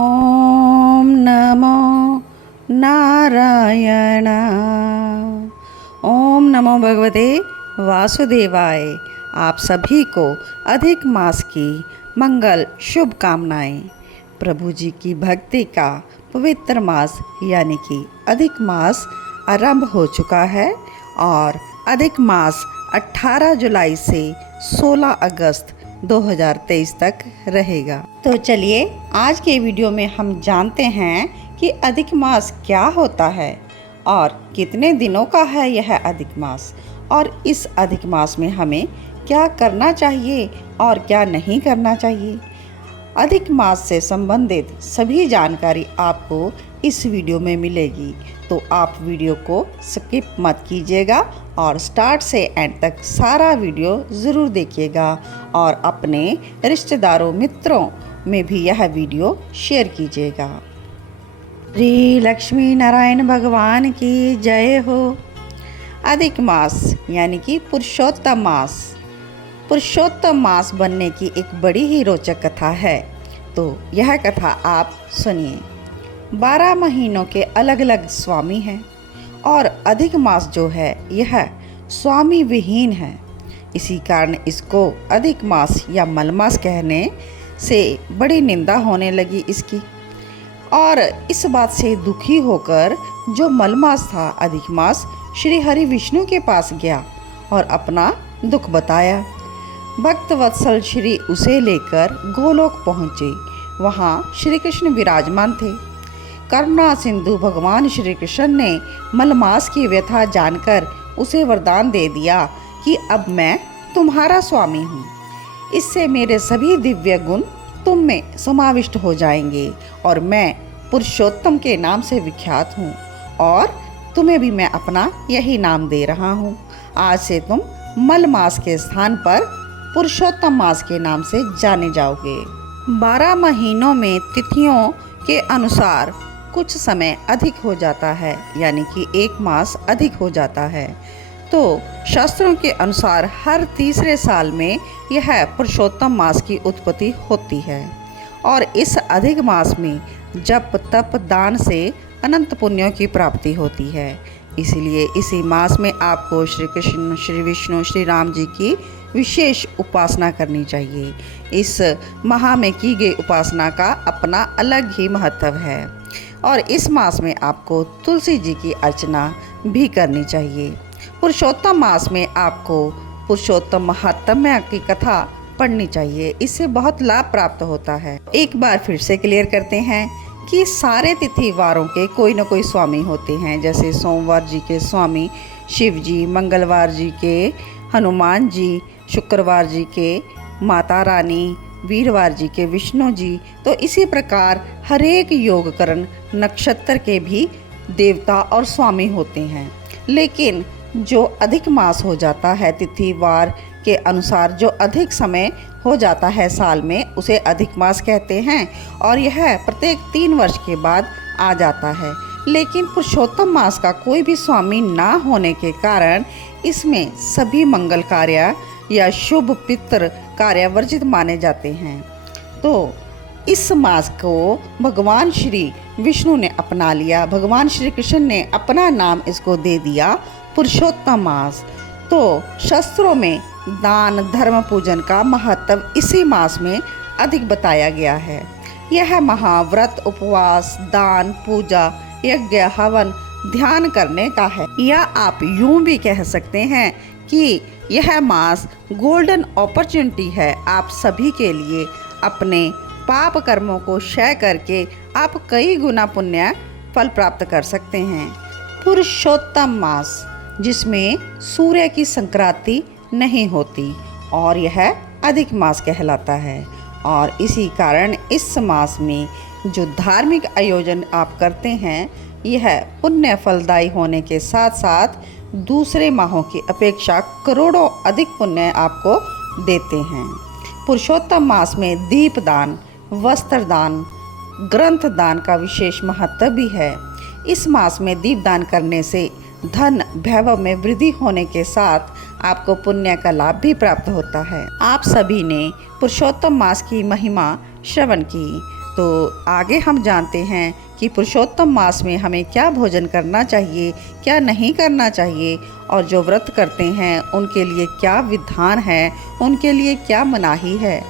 ओम नमो नारायण। ओम नमो भगवते वासुदेवाय। आप सभी को अधिक मास की मंगल शुभकामनाएं। प्रभु जी की भक्ति का पवित्र मास यानी कि अधिक मास आरंभ हो चुका है और अधिक मास 18 जुलाई से 16 अगस्त 2023 तक रहेगा। तो चलिए आज के वीडियो में हम जानते हैं कि अधिक मास क्या होता है और कितने दिनों का है यह अधिक मास, और इस अधिक मास में हमें क्या करना चाहिए और क्या नहीं करना चाहिए। अधिक मास से संबंधित सभी जानकारी आपको इस वीडियो में मिलेगी, तो आप वीडियो को स्किप मत कीजिएगा और स्टार्ट से एंड तक सारा वीडियो ज़रूर देखिएगा और अपने रिश्तेदारों मित्रों में भी यह वीडियो शेयर कीजिएगा। श्री लक्ष्मी नारायण भगवान की जय हो। अधिक मास यानी कि पुरुषोत्तम मास। पुरुषोत्तम मास बनने की एक बड़ी ही रोचक कथा है, तो यह कथा आप सुनिए। 12 महीनों के अलग अलग स्वामी हैं और अधिक मास जो है यह स्वामी विहीन है। इसी कारण इसको अधिक मास या मलमास कहने से बड़ी निंदा होने लगी इसकी। और इस बात से दुखी होकर जो मलमास था अधिक मास श्री हरि विष्णु के पास गया और अपना दुख बताया। भक्त वत्सल श्री उसे लेकर गोलोक पहुँचे। वहाँ श्री कृष्ण विराजमान थे। करुणा सिंधु भगवान श्री कृष्ण ने मलमास की व्यथा जानकर उसे वरदान दे दिया कि अब मैं तुम्हारा स्वामी हूँ। इससे मेरे सभी दिव्य गुण तुम में समाविष्ट हो जाएंगे और मैं पुरुषोत्तम के नाम से विख्यात हूँ और तुम्हें भी मैं अपना यही नाम दे रहा हूँ। आज से तुम मलमास के स्थान पर पुरुषोत्तम मास के नाम से जाने जाओगे। 12 महीनों में तिथियों के अनुसार कुछ समय अधिक हो जाता है, यानी कि एक मास अधिक हो जाता है। तो शास्त्रों के अनुसार हर तीसरे साल में यह पुरुषोत्तम मास की उत्पत्ति होती है और इस अधिक मास में जप तप दान से अनंत पुण्यों की प्राप्ति होती है। इसलिए इसी मास में आपको श्री कृष्ण श्री विष्णु श्री राम जी की विशेष उपासना करनी चाहिए। इस माह में की गई उपासना का अपना अलग ही महत्व है और इस मास में आपको तुलसी जी की अर्चना भी करनी चाहिए। पुरुषोत्तम मास में आपको पुरुषोत्तम महात्म्य की कथा पढ़नी चाहिए, इससे बहुत लाभ प्राप्त होता है। एक बार फिर से क्लियर करते हैं कि सारे तिथिवारों के कोई न कोई स्वामी होते हैं। जैसे सोमवार जी के स्वामी शिव जी, मंगलवार जी के हनुमान जी, शुक्रवार जी के माता रानी, वीरवार जी के विष्णु जी। तो इसी प्रकार हरेक योगकरण नक्षत्र के भी देवता और स्वामी होते हैं। लेकिन जो अधिक मास हो जाता है तिथिवार के अनुसार, जो अधिक समय हो जाता है साल में, उसे अधिक मास कहते हैं और यह प्रत्येक 3 वर्ष के बाद आ जाता है। लेकिन पुरुषोत्तम मास का कोई भी स्वामी ना होने के कारण इसमें सभी मंगल कार्य या शुभ पितृ कार्य वर्जित माने जाते हैं। तो इस मास को भगवान श्री विष्णु ने अपना लिया, भगवान श्री कृष्ण ने अपना नाम इसको दे दिया पुरुषोत्तम मास। तो शास्त्रों में दान धर्म पूजन का महत्व इसी मास में अधिक बताया गया है। यह महाव्रत उपवास दान पूजा यज्ञ हवन ध्यान करने का है, या आप यूं भी कह सकते हैं कि यह मास गोल्डन अपॉर्चुनिटी है आप सभी के लिए। अपने पाप कर्मों को क्षय करके आप कई गुना पुण्य फल प्राप्त कर सकते हैं। पुरुषोत्तम मास जिसमें सूर्य की संक्रांति नहीं होती और यह अधिक मास कहलाता है। और इसी कारण इस मास में जो धार्मिक आयोजन आप करते हैं यह पुण्य फलदायी होने के साथ साथ दूसरे माहों की अपेक्षा करोड़ों अधिक पुण्य आपको देते हैं। पुरुषोत्तम मास में दीपदान, वस्त्र दान, ग्रंथ दान का विशेष महत्व भी है। इस मास में दीपदान करने से धन वैभव में वृद्धि होने के साथ आपको पुण्य का लाभ भी प्राप्त होता है। आप सभी ने पुरुषोत्तम मास की महिमा श्रवण की। तो आगे हम जानते हैं कि पुरुषोत्तम मास में हमें क्या भोजन करना चाहिए, क्या नहीं करना चाहिए, और जो व्रत करते हैं उनके लिए क्या विधान है, उनके लिए क्या मनाही है।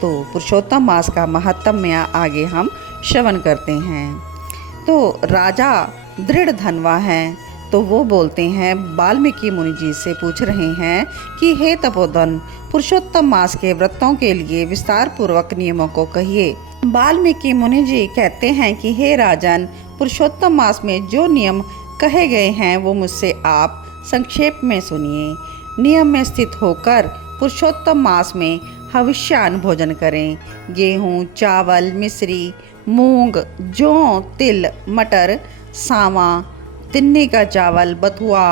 तो पुरुषोत्तम मास का महत्म्य आगे हम श्रवण करते हैं। तो राजा दृढ़ धनवा हैं, तो वो बोलते हैं, वाल्मीकि मुनि जी से पूछ रहे हैं कि हे तपोधन, पुरुषोत्तम मास के व्रतों के लिए विस्तार पूर्वक नियमों को कहिए। वाल्मीकि मुनि जी कहते हैं कि हे राजन, पुरुषोत्तम मास में जो नियम कहे गए हैं वो मुझसे आप संक्षेप में सुनिए। नियम में स्थित होकर पुरुषोत्तम मास में हविष्यान्न भोजन करें। गेहूँ, चावल, मिश्री, मूंग, जौ, तिल, मटर, सावा, तिन्नी का चावल, बथुआ,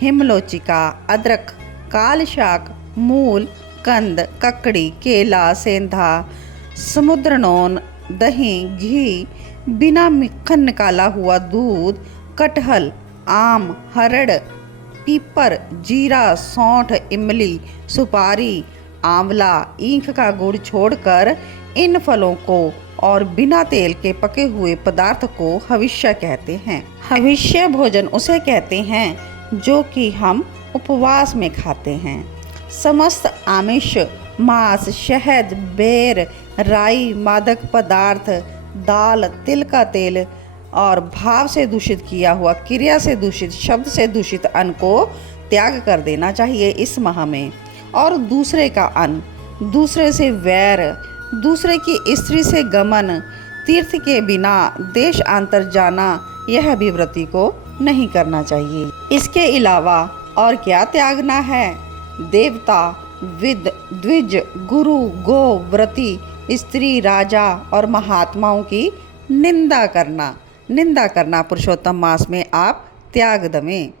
हिमलोचिका, अदरक, काल शाक, मूल, कंद, ककड़ी, केला, सेंधा, समुद्रनोन, दही, घी, बिना मक्खन निकाला हुआ दूध, कटहल, आम, हरड़, पीपर, जीरा, सौंठ, इमली, सुपारी, आंवला, ईंख का गुड़ छोड़कर इन फलों को और बिना तेल के पके हुए पदार्थ को हविष्य कहते हैं। हविष्य भोजन उसे कहते हैं जो कि हम उपवास में खाते हैं। समस्त आमिष, मांस, शहद, बेर, राई, मादक पदार्थ, दाल, तिल का तेल और भाव से दूषित किया हुआ, क्रिया से दूषित, शब्द से दूषित अन्न को त्याग कर देना चाहिए इस माह में। और दूसरे का अन्न, दूसरे से वैर, दूसरे की स्त्री से गमन, तीर्थ के बिना देशांतर जाना, यह भी व्रती को नहीं करना चाहिए। इसके अलावा और क्या त्यागना है? देवता, विद, द्विज, गुरु, गो, व्रती, स्त्री, राजा और महात्माओं की निंदा करना पुरुषोत्तम मास में आप त्याग दमें।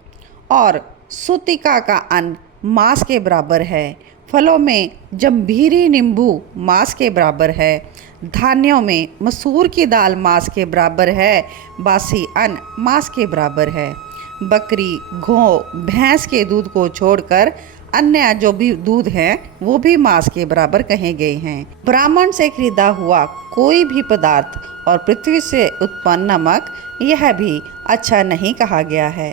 और सूतिका का अन्न मांस के बराबर है। फलों में जम्भीरी नींबू मांस के बराबर है। धान्यों में मसूर की दाल मांस के बराबर है। बासी अन्न मांस के बराबर है। बकरी, घो, भैंस के दूध को छोड़कर अन्य जो भी दूध हैं वो भी मांस के बराबर कहे गए हैं। ब्राह्मण से खरीदा हुआ कोई भी पदार्थ और पृथ्वी से उत्पन्न नमक, यह भी अच्छा नहीं कहा गया है।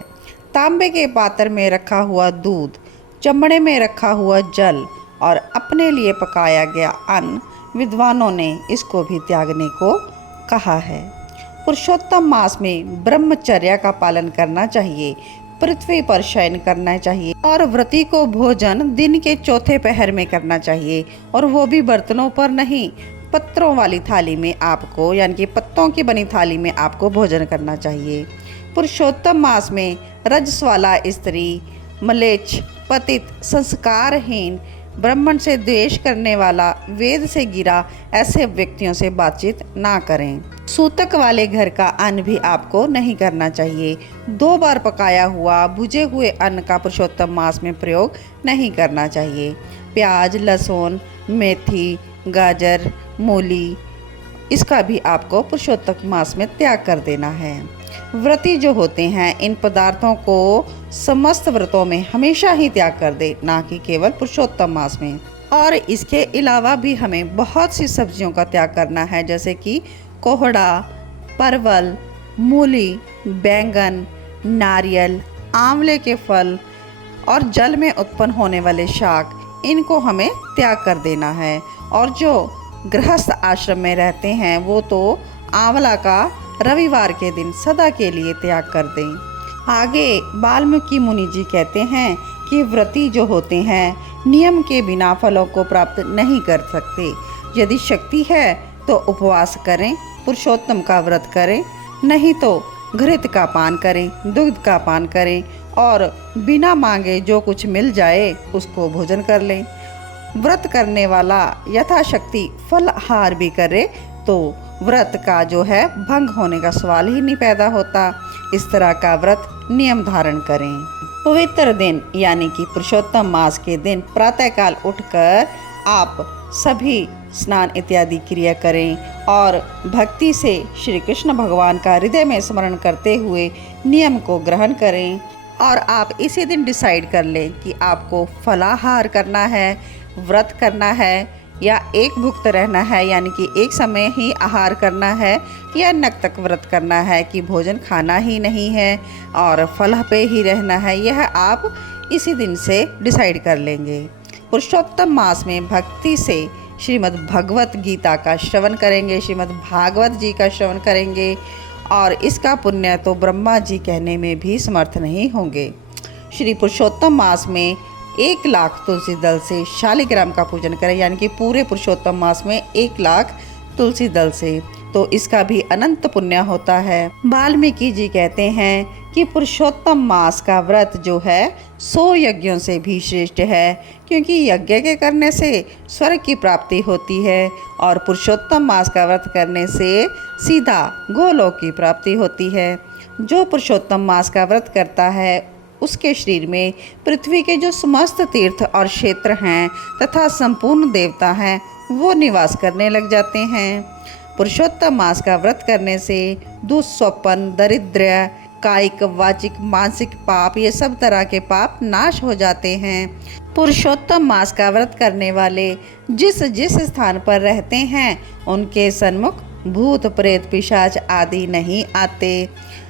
तांबे के पात्र में रखा हुआ दूध, चमड़े में रखा हुआ जल और अपने लिए पकाया गया अन्न, विद्वानों ने इसको भी त्यागने को कहा है। पुरुषोत्तम मास में ब्रह्मचर्य का पालन करना चाहिए, पृथ्वी पर शयन करना चाहिए और व्रती को भोजन दिन के चौथे पहर में करना चाहिए, और वो भी बर्तनों पर नहीं, पत्रों वाली थाली में आपको, यानी कि पत्तों की बनी थाली में आपको भोजन करना चाहिए। पुरुषोत्तम मास में रजस्वाला स्त्री, मलेच्छ, पतित, संस्कारहीन, ब्राह्मण से द्वेष करने वाला, वेद से गिरा, ऐसे व्यक्तियों से बातचीत ना करें। सूतक वाले घर का अन्न भी आपको नहीं करना चाहिए। 2 बार पकाया हुआ भुजे हुए अन्न का पुरुषोत्तम मास में प्रयोग नहीं करना चाहिए। प्याज, लहसुन, मेथी, गाजर, मूली, इसका भी आपको पुरुषोत्तम मास में त्याग कर देना है। व्रती जो होते हैं इन पदार्थों को समस्त व्रतों में हमेशा ही त्याग कर दे, ना कि केवल पुरुषोत्तम मास में। और इसके अलावा भी हमें बहुत सी सब्जियों का त्याग करना है, जैसे कि कोहड़ा, परवल, मूली, बैंगन, नारियल, आंवले के फल और जल में उत्पन्न होने वाले शाक, इनको हमें त्याग कर देना है। और जो गृहस्थ आश्रम में रहते हैं वो तो आंवला का रविवार के दिन सदा के लिए त्याग कर दें। आगे वाल्मीकि मुनि जी कहते हैं कि व्रती जो होते हैं नियम के बिना फलों को प्राप्त नहीं कर सकते। यदि शक्ति है तो उपवास करें, पुरुषोत्तम का व्रत करें, नहीं तो घृत का पान करें, दूध का पान करें और बिना मांगे जो कुछ मिल जाए उसको भोजन कर लें। व्रत करने वाला यथाशक्ति फलाहार भी करे तो व्रत का जो है भंग होने का सवाल ही नहीं पैदा होता। इस तरह का व्रत नियम धारण करें। पवित्र दिन यानी कि पुरुषोत्तम मास के दिन प्रातःकाल उठकर आप सभी स्नान इत्यादि क्रिया करें और भक्ति से श्री कृष्ण भगवान का हृदय में स्मरण करते हुए नियम को ग्रहण करें। और आप इसी दिन डिसाइड कर लें कि आपको फलाहार करना है, व्रत करना है या एक भुक्त रहना है यानी कि एक समय ही आहार करना है, या नक्तक व्रत करना है कि भोजन खाना ही नहीं है और फल पे ही रहना है, यह आप इसी दिन से डिसाइड कर लेंगे। पुरुषोत्तम मास में भक्ति से श्रीमद् भगवत गीता का श्रवण करेंगे, श्रीमद् भागवत जी का श्रवण करेंगे और इसका पुण्य तो ब्रह्मा जी कहने में भी समर्थ नहीं होंगे। श्री पुरुषोत्तम मास में 1 लाख तुलसी दल से शालिग्राम का पूजन करें, यानी कि पूरे पुरुषोत्तम मास में 1 लाख तुलसी दल से, तो इसका भी अनंत पुण्य होता है। वाल्मीकि जी कहते हैं कि पुरुषोत्तम मास का व्रत जो है 100 यज्ञों से भी श्रेष्ठ है, क्योंकि यज्ञ के करने से स्वर्ग की प्राप्ति होती है और पुरुषोत्तम मास का व्रत करने से सीधा गोलोक की प्राप्ति होती है। जो पुरुषोत्तम मास का व्रत करता है उसके शरीर में पृथ्वी के जो समस्त तीर्थ और क्षेत्र हैं तथा संपूर्ण देवता हैं वो निवास करने लग जाते हैं। पुरुषोत्तम मास का व्रत करने से दुःस्वप्न, दरिद्र, कायिक, वाचिक, मानसिक पाप, ये सब तरह के पाप नाश हो जाते हैं। पुरुषोत्तम मास का व्रत करने वाले जिस जिस स्थान पर रहते हैं उनके सन्मुख भूत, प्रेत, पिशाच आदि नहीं आते।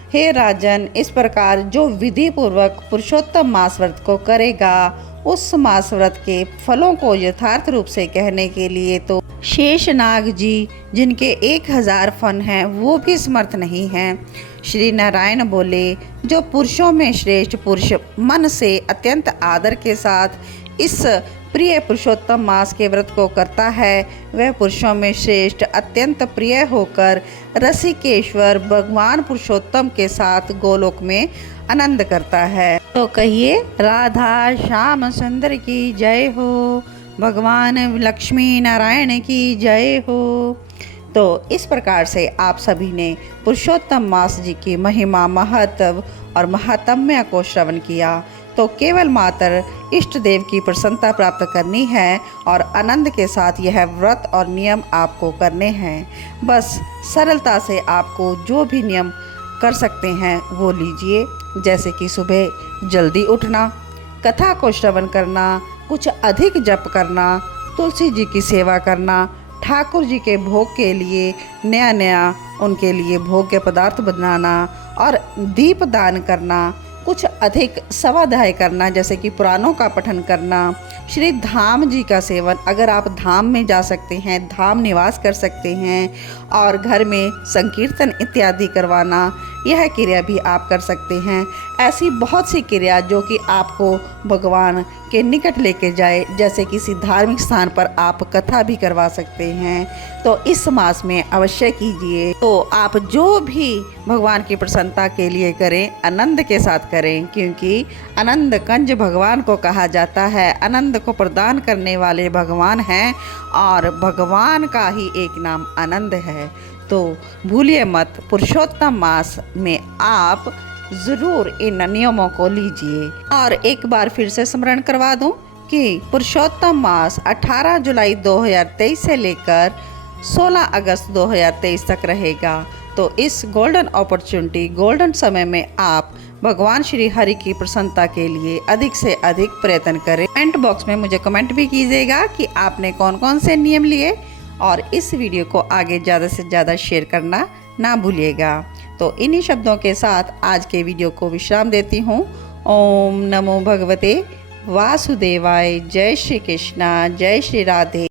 हे राजन, इस प्रकार जो विधि पूर्वक पुरुषोत्तम मास व्रत को करेगा उस मास व्रत के फलों को यथार्थ रूप से कहने के लिए तो शेषनाग जी, जिनके 1000 फन हैं, वो भी समर्थ नहीं हैं। श्री नारायण बोले, जो पुरुषों में श्रेष्ठ पुरुष मन से अत्यंत आदर के साथ इस प्रिय पुरुषोत्तम मास के व्रत को करता है, वह पुरुषों में श्रेष्ठ अत्यंत प्रिय होकर रसिकेश्वर भगवान पुरुषोत्तम के साथ गोलोक में आनंद करता है। तो कहिए, राधा श्याम सुंदर की जय हो, भगवान लक्ष्मी नारायण की जय हो। तो इस प्रकार से आप सभी ने पुरुषोत्तम मास जी की महिमा, महत्व और महात्म्य को श्रवण किया। तो केवल मात्र इष्ट देव की प्रसन्नता प्राप्त करनी है और आनंद के साथ यह व्रत और नियम आपको करने हैं। बस सरलता से आपको जो भी नियम कर सकते हैं वो लीजिए, जैसे कि सुबह जल्दी उठना, कथा को श्रवण करना, कुछ अधिक जप करना, तुलसी जी की सेवा करना, ठाकुर जी के भोग के लिए नया नया उनके लिए भोग के पदार्थ बनाना और दीप दान करना, कुछ अधिक स्वाध्याय करना जैसे कि पुराणों का पठन करना, श्री धाम जी का सेवन, अगर आप धाम में जा सकते हैं धाम निवास कर सकते हैं, और घर में संकीर्तन इत्यादि करवाना, यह क्रिया भी आप कर सकते हैं। ऐसी बहुत सी क्रिया जो कि आपको भगवान के निकट लेके जाए, जैसे किसी धार्मिक स्थान पर आप कथा भी करवा सकते हैं, तो इस मास में अवश्य कीजिए। तो आप जो भी भगवान की प्रसन्नता के लिए करें, आनंद के साथ करें, क्योंकि आनंद कंज भगवान को कहा जाता है। आनंद को प्रदान करने वाले भगवान हैं और भगवान का ही एक नाम आनंद है। तो भूलिए मत, पुरुषोत्तम मास में आप ज़रूर इन नियमों को लीजिए। और एक बार फिर से स्मरण करवा दूं कि पुरुषोत्तम मास 18 जुलाई 2023 से लेकर 16 अगस्त 2023 तक रहेगा। तो इस गोल्डन अपॉर्चुनिटी, गोल्डन समय में आप भगवान श्री हरि की प्रसन्नता के लिए अधिक से अधिक प्रयत्न करें। कमेंट बॉक्स में मुझे कमेंट भी कीजिएगा कि आपने कौन कौन से नियम लिए, और इस वीडियो को आगे ज़्यादा से ज़्यादा शेयर करना ना भूलिएगा। तो इन्हीं शब्दों के साथ आज के वीडियो को विश्राम देती हूँ। ओम नमो भगवते वासुदेवाय। जय श्री कृष्णा, जय श्री राधे।